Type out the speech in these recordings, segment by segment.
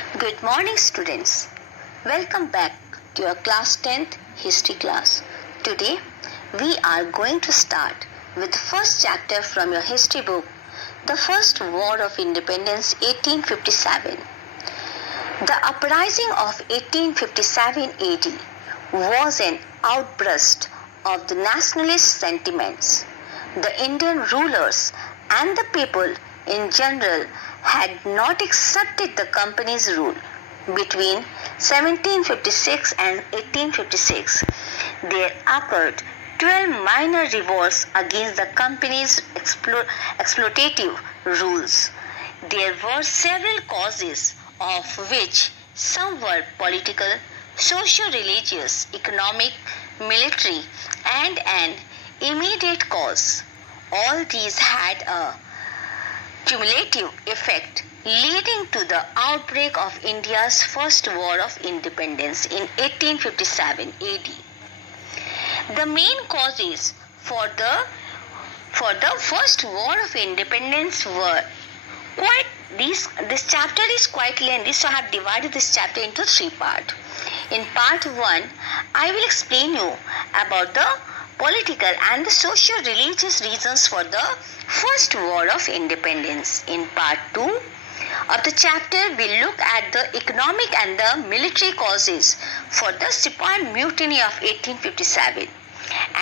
Good morning, students. Welcome back to your class 10th history class. Today we are going to start with the first chapter from your history book, The First War of Independence 1857. The uprising of 1857 AD was an outburst of the nationalist sentiments. The Indian rulers and the people in general had not accepted the company's rule. Between 1756 and 1856, there occurred 12 minor revolts against the company's exploitative rules. There were several causes, of which some were political, socio-religious, economic, military, and an immediate cause. All these had a cumulative effect, leading to the outbreak of India's First War of Independence in 1857 AD. The main causes for the First War of Independence were this chapter is quite lengthy, so I have divided this chapter into three parts. In part 1, I will explain you about the political and the socio-religious reasons for the First War of Independence. In part 2 of the chapter, we look at the economic and the military causes for the Sepoy Mutiny of 1857.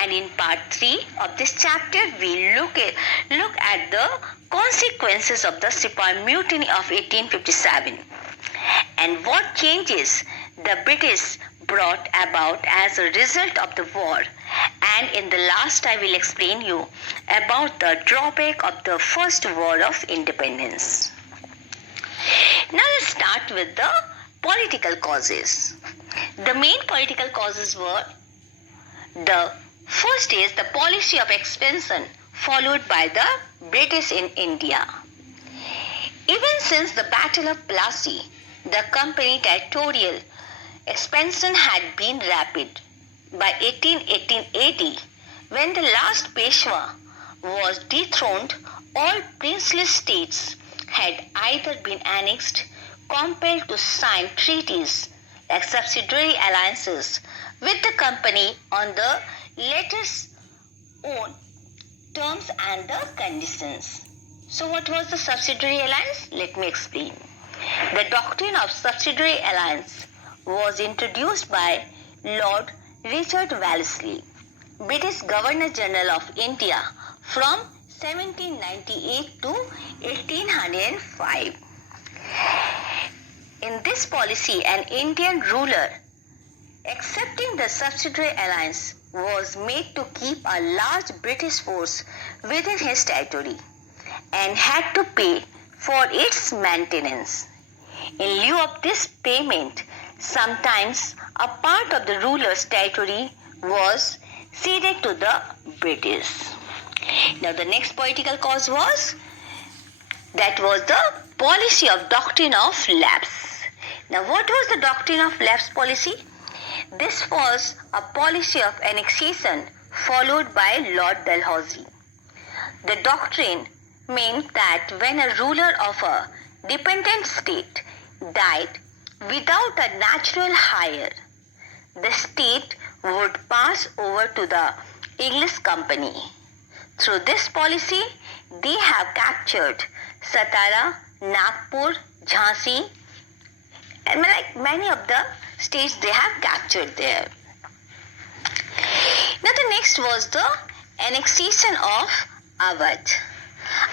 And in part 3 of this chapter, we look at the consequences of the Sepoy Mutiny of 1857 and what changes the British brought about as a result of the war. And in the last, I will explain you about the drawback of the First War of Independence. Now let's start with the political causes. The main political causes were: the first is the policy of expansion followed by the British in India. Even since the Battle of Plassey, the company territorial expansion had been rapid. By 1818 AD, when the last Peshwa was dethroned, all princely states had either been annexed, compelled to sign treaties like subsidiary alliances with the company on the latter's own terms and the conditions. So what was the subsidiary alliance? Let me explain. The doctrine of subsidiary alliance was introduced by Lord Richard Wellesley, British Governor General of India from 1798 to 1805. In this policy, an Indian ruler accepting the subsidiary alliance was made to keep a large British force within his territory and had to pay for its maintenance. In lieu of this payment, sometimes a part of the ruler's territory was ceded to the British. Now the next political cause was the policy of doctrine of lapse. Now what was the doctrine of lapse policy? This was a policy of annexation followed by Lord Dalhousie. The doctrine meant that when a ruler of a dependent state died without a natural heir, the state would pass over to the English company. Through this policy, they have captured Satara, Nagpur, Jhansi, and like many of the states they have captured there. Now the next was the annexation of Awadh.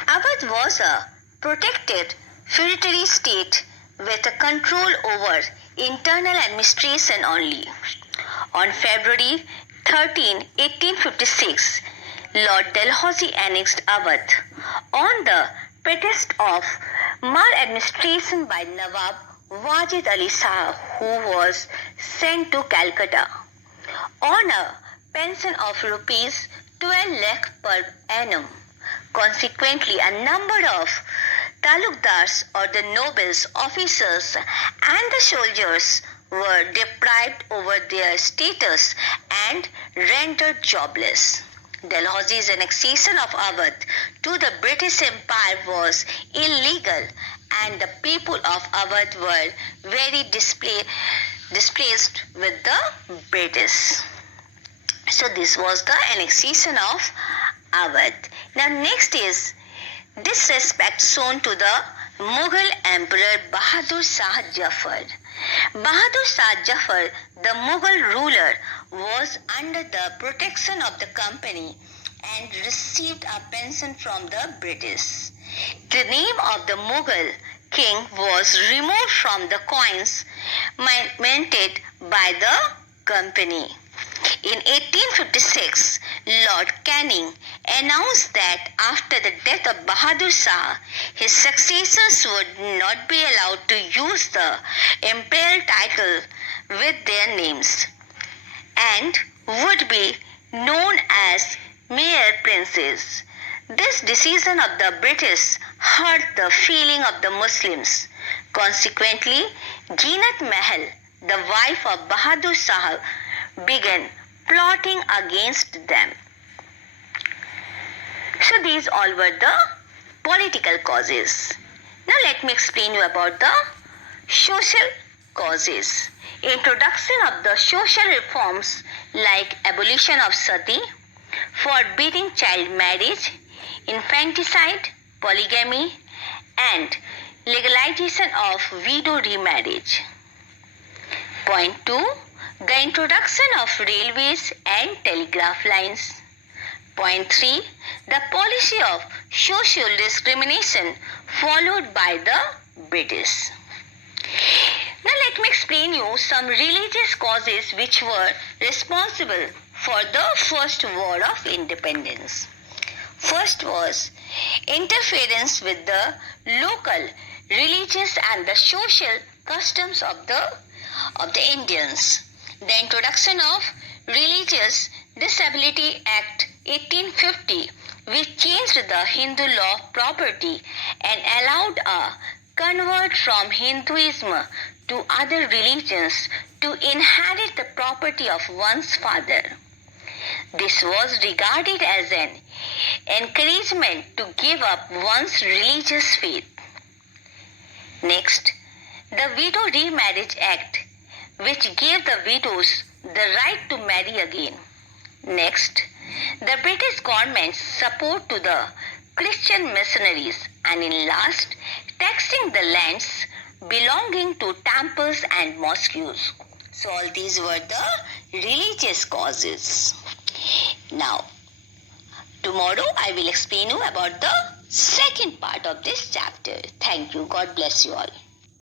Awadh was a protected feudatory state with a control over internal administration only. On February 13, 1856, Lord Dalhousie annexed Awadh on the pretext of maladministration by Nawab Wajid Ali Shah, who was sent to Calcutta on a pension of rupees 12 lakh per annum. Consequently, a number of talukdars or the nobles, officers and the soldiers were deprived over their status and rendered jobless. Dalhousie's annexation of Awadh to the British Empire was illegal and the people of Awadh were very displaced with the British. So this was the annexation of Awadh. Now next is disrespect shown to the Mughal Emperor Bahadur Shah Jafar. Bahadur Shah Jafar, the Mughal ruler, was under the protection of the company and received a pension from the British. The name of the Mughal king was removed from the coins minted by the company. In 1856, Lord Canning announced that after the death of Bahadur Shah, his successors would not be allowed to use the imperial title with their names and would be known as mere princes. This decision of the British hurt the feeling of the Muslims. Consequently, Jeenat Mahal, the wife of Bahadur Shah, began plotting against them. So these all were the political causes. Now let me explain you about the social causes. Introduction of the social reforms like abolition of sati, forbidding child marriage, infanticide, polygamy, and legalization of widow remarriage. Point 2. The introduction of railways and telegraph lines. Point 3. The policy of social discrimination followed by the British. Now let me explain you some religious causes which were responsible for the First War of Independence. First was interference with the local religious and the social customs of the Indians. The introduction of Religious Disability Act 1850, which changed the Hindu law of property and allowed a convert from Hinduism to other religions to inherit the property of one's father. This was regarded as an encouragement to give up one's religious faith. Next, the Widow Remarriage Act, which gave the widows the right to marry again. Next, the British government's support to the Christian missionaries, and in last, taxing the lands belonging to temples and mosques. So all these were the religious causes. Now, tomorrow I will explain you about the second part of this chapter. Thank you. God bless you all.